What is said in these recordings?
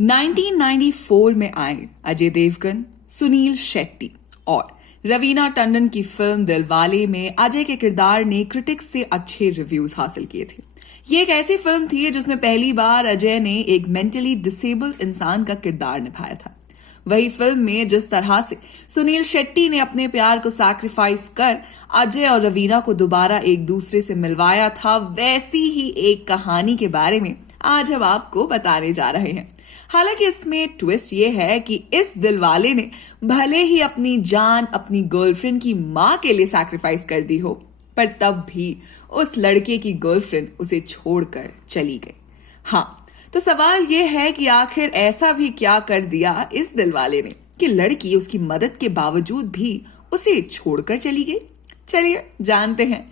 1994 में आए अजय देवगन, सुनील शेट्टी और रवीना टंडन की फिल्म दिलवाले में अजय के किरदार ने क्रिटिक्स से अच्छे रिव्यूज हासिल किए थे। ये एक ऐसी फिल्म थी जिसमें पहली बार अजय ने एक मेंटली डिसेबल्ड इंसान का किरदार निभाया था। वही फिल्म में जिस तरह से सुनील शेट्टी ने अपने प्यार को सैक्रिफाइस कर अजय और रवीना को दोबारा एक दूसरे से मिलवाया था, वैसी ही एक कहानी के बारे में आज हम आपको बताने जा रहे हैं। हालांकि इसमें ट्विस्ट ये है कि इस दिलवाले ने भले ही अपनी जान अपनी गर्लफ्रेंड की मां के लिए सैक्रिफाइस कर दी हो, पर तब भी उस लड़के की गर्लफ्रेंड उसे छोड़कर चली गई। हाँ, तो सवाल यह है कि आखिर ऐसा भी क्या कर दिया इस दिलवाले ने कि लड़की उसकी मदद के बावजूद भी उसे छोड़कर चली गई। चलिए जानते हैं।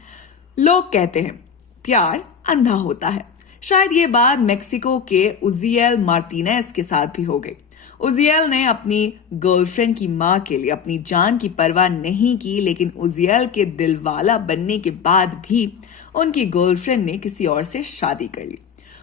लोग कहते हैं प्यार अंधा होता है। शायद ये बात मेक्सिको के उजियल मार्टिनेज के साथ भी हो गई। उजियल ने अपनी गर्लफ्रेंड की मां के लिए अपनी जान की परवाह नहीं की, लेकिन उजियल के दिलवाला बनने के बाद भी उनकी गर्लफ्रेंड ने किसी और से शादी कर ली।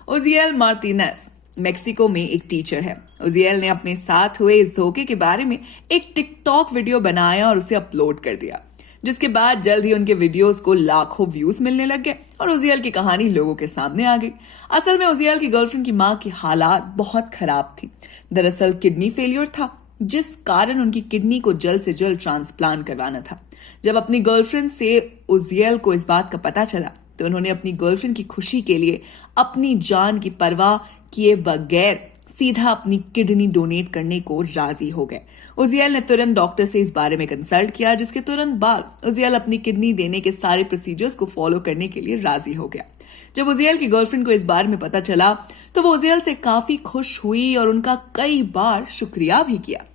उजियल मार्टिनेज मेक्सिको में एक टीचर है। उजियल ने अपने साथ हुए इस धोखे के बारे में एक टिकटॉक वीडियो बनाया और उसे अपलोड कर दिया, जिसके बाद जल्द ही उनके वीडियोस को लाखों व्यूज मिलने लग गए और उजियल की कहानी लोगों के सामने आ गई। असल में उजियल की गर्लफ्रेंड की मां की हालात बहुत खराब थी। दरअसल किडनी फेलियर था, जिस कारण उनकी किडनी को जल्द से जल्द ट्रांसप्लांट करवाना था। जब अपनी गर्लफ्रेंड से उजियल को इस बात का पता चला तो उन्होंने अपनी गर्लफ्रेंड की खुशी के लिए अपनी जान की परवाह किए बगैर सीधा अपनी किडनी डोनेट करने को राजी हो गए। उजियल ने तुरंत डॉक्टर से इस बारे में कंसल्ट किया, जिसके तुरंत बाद उजियल अपनी किडनी देने के सारे प्रोसीजर्स को फॉलो करने के लिए राजी हो गया। जब उजियल की गर्लफ्रेंड को इस बारे में पता चला तो वो उजियल से काफी खुश हुई और उनका कई बार शुक्रिया भी किया।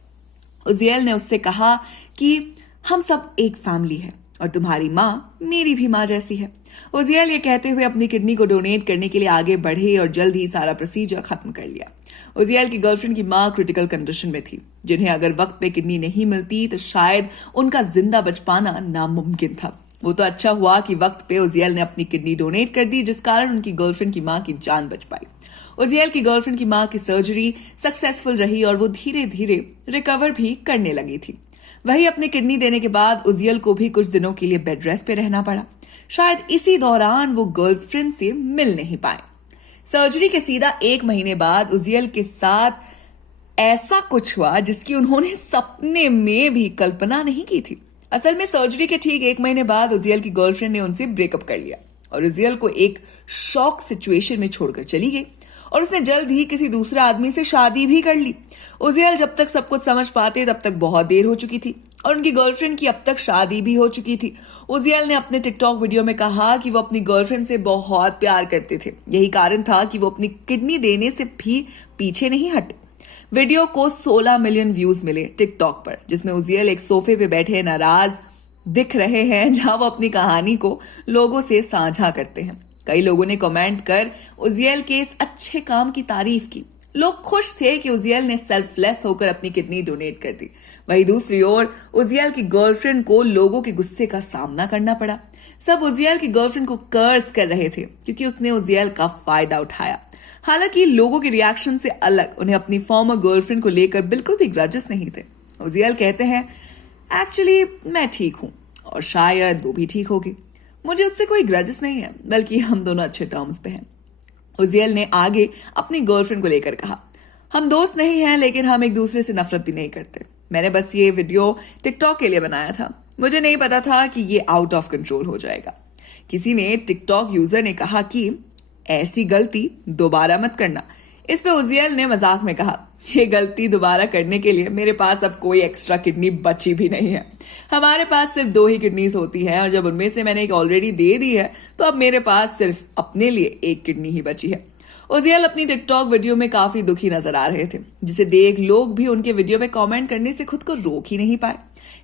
उजियल ने उससे कहा कि हम सब एक फैमिली है और तुम्हारी माँ मेरी भी माँ जैसी है। उजियल ये कहते हुए अपनी किडनी को डोनेट करने के लिए आगे बढ़े और जल्द ही सारा प्रोसीजर खत्म कर लिया। उजियल की गर्लफ्रेंड की माँ क्रिटिकल कंडीशन में थी, जिन्हें अगर वक्त पे किडनी नहीं मिलती तो शायद उनका जिंदा बच पाना नामुमकिन था। वो तो अच्छा हुआ कि वक्त पे उजियल ने अपनी किडनी डोनेट कर दी, जिस कारण उनकी गर्लफ्रेंड की माँ की जान बच पाई। उजियल की गर्लफ्रेंड की माँ की सर्जरी सक्सेसफुल रही और वो धीरे धीरे रिकवर भी करने लगी थी। वही अपनी किडनी देने के बाद उजियल को भी कुछ दिनों के लिए बेड रेस्ट पे रहना पड़ा। शायद इसी दौरान वो गर्लफ्रेंड से मिल नहीं पाए। सर्जरी के सीधा 1 महीने बाद उजियल के साथ ऐसा कुछ हुआ जिसकी उन्होंने सपने में भी कल्पना नहीं की थी। असल में सर्जरी के ठीक 1 महीने बाद उजियल की गर्लफ्रेंड ने उनसे ब्रेकअप कर लिया और उजियल को एक शॉक सिचुएशन में छोड़कर चली गई और उसने जल्द ही किसी दूसरे आदमी से शादी भी कर ली। उजियल जब तक सब कुछ समझ पाते तब तक बहुत देर हो चुकी थी और उनकी गर्लफ्रेंड की अब तक शादी भी हो चुकी थी। उजियल ने अपने टिकटॉक वीडियो में कहा कि वो अपनी गर्लफ्रेंड से बहुत प्यार करते थे। यही कारण था कि वो अपनी किडनी देने से भी पीछे नहीं हटे। वीडियो को 16 मिलियन व्यूज मिले टिकटॉक पर, जिसमें उजियल एक सोफे पे बैठे नाराज दिख रहे हैं, जहां वो अपनी कहानी को लोगों से साझा करते हैं। कई लोगों ने कमेंट कर उजियल के इस अच्छे काम की तारीफ की। लोग खुश थे कि उजियल ने सेल्फलेस होकर अपनी किडनी डोनेट कर दी। वहीं दूसरी ओर उजियल की गर्लफ्रेंड को लोगों के गुस्से का सामना करना पड़ा। सब उजियल की गर्लफ्रेंड को कर्ज कर रहे थे क्योंकि उसने उजियल का फायदा उठाया। हालांकि लोगों के रिएक्शन से अलग उन्हें अपनी फॉर्मर गर्लफ्रेंड को लेकर बिल्कुल भी ग्रजेस नहीं थे। उजियल कहते हैं, एक्चुअली मैं ठीक हूं और शायद वो भी ठीक होगी। मुझे उससे कोई ग्रजेस नहीं है, बल्कि हम दोनों अच्छे टर्म्स पे हैं। उजियल ने आगे अपनी गर्लफ्रेंड को लेकर कहा, हम दोस्त नहीं हैं, लेकिन हम एक दूसरे से नफरत भी नहीं करते। मैंने बस ये वीडियो टिकटॉक के लिए बनाया था। मुझे नहीं पता था कि ये आउट ऑफ कंट्रोल हो जाएगा। किसी ने टिकटॉक यूजर ने कहा कि ऐसी गलती दोबारा मत करना। इस पे उजियल ने मजाक में कहा, ये गलती दोबारा करने के लिए मेरे पास अब कोई एक्स्ट्रा किडनी बची भी नहीं है। हमारे पास सिर्फ 2 ही किडनीज होती है और जब उनमें से मैंने एक ऑलरेडी दे दी है तो अब मेरे पास सिर्फ अपने लिए 1 किडनी ही बची है। उजियल अपनी टिकटॉक वीडियो में काफी दुखी नजर आ रहे थे, जिसे देख लोग भी उनके वीडियो में कमेंट करने से खुद को रोक ही नहीं पाए।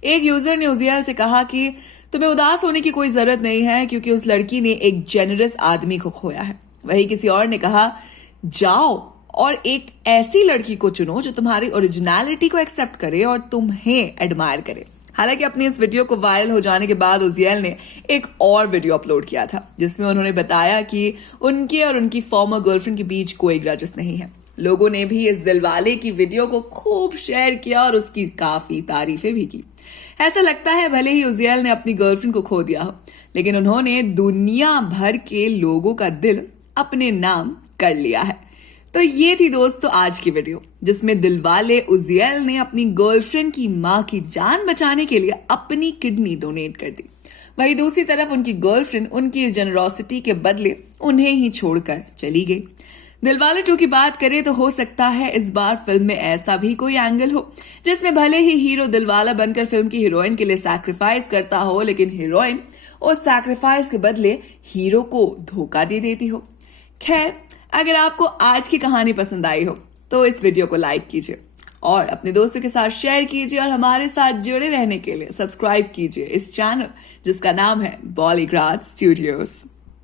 एक यूजर ने उजियल से कहा कि तुम्हें उदास होने की कोई जरूरत नहीं है क्योंकि उस लड़की ने एक जेनरस आदमी को खोया है। वही किसी और ने कहा, जाओ और एक ऐसी लड़की को चुनो जो तुम्हारी ओरिजिनलिटी को एक्सेप्ट करे और तुम्हें एडमायर करे। हालांकि अपनी इस वीडियो को वायरल हो जाने के बाद उजियल ने एक और वीडियो अपलोड किया था, जिसमें उन्होंने बताया कि उनके और उनकी फॉर्मर गर्लफ्रेंड के बीच कोई ग्रजेस नहीं है। लोगों ने भी इस दिलवाले की वीडियो को खूब शेयर किया और उसकी काफी तारीफें भी की। ऐसा लगता है भले ही उजियल ने अपनी गर्लफ्रेंड को खो दिया हो, लेकिन उन्होंने दुनिया भर के लोगों का दिल अपने नाम कर लिया है। तो ये थी दोस्तों आज की वीडियो, जिसमें दिलवाले उजियल ने अपनी गर्लफ्रेंड की मां की जान बचाने के लिए अपनी किडनी डोनेट कर दी। वहीं दूसरी तरफ उनकी गर्लफ्रेंड उनकी इस जेनरोसिटी के बदले उन्हें ही छोड़कर चली गई। दिलवाले 2 की बात करें तो हो सकता है इस बार फिल्म में ऐसा भी कोई एंगल हो जिसमें भले ही हीरो दिलवाला बनकर फिल्म की हीरोइन के लिए सैक्रिफाइस करता हो, लेकिन हीरोइन उस सैक्रिफाइस के बदले हीरो को धोखा दे देती हो। खैर, अगर आपको आज की कहानी पसंद आई हो तो इस वीडियो को लाइक कीजिए और अपने दोस्तों के साथ शेयर कीजिए और हमारे साथ जुड़े रहने के लिए सब्सक्राइब कीजिए इस चैनल जिसका नाम है बॉलीग्राज स्टूडियोज।